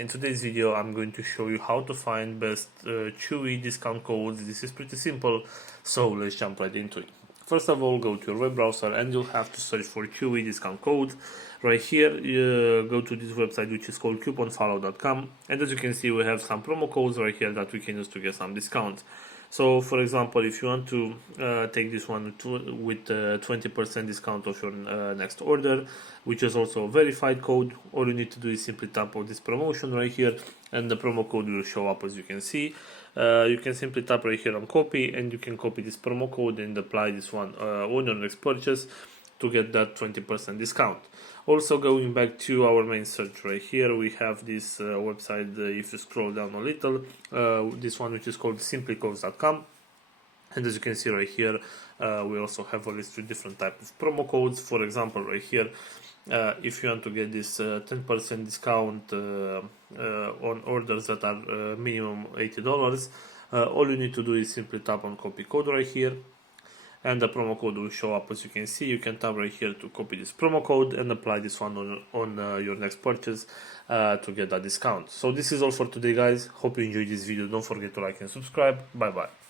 In today's video I'm going to show you how to find best Chewy discount codes. This is pretty simple, so let's jump right into it. First of all, go to your web browser and you'll have to search for Chewy discount codes. Right here, go to this website which is called couponfollow.com, and as you can see we have some promo codes right here that we can use to get some discount. So for example, if you want to take this one with 20% discount of your next order, which is also a verified code, all you need to do is simply tap on this promotion right here and the promo code will show up. As you can see, you can simply tap right here on copy and you can copy this promo code and apply this one on your next purchase to get that 20% discount. Also, going back to our main search right here, we have this website, if you scroll down a little, this one which is called simplycodes.com, and as you can see right here, we also have a list with different type of promo codes. For example, right here, if you want to get this 10% discount on orders that are minimum $80, all you need to do is simply tap on copy code right here, and the promo code will show up. As you can see, you can tap right here to copy this promo code and apply this one on your next purchase to get that discount. So this is all for today, guys. Hope you enjoyed this video. Don't forget to like and subscribe. Bye bye.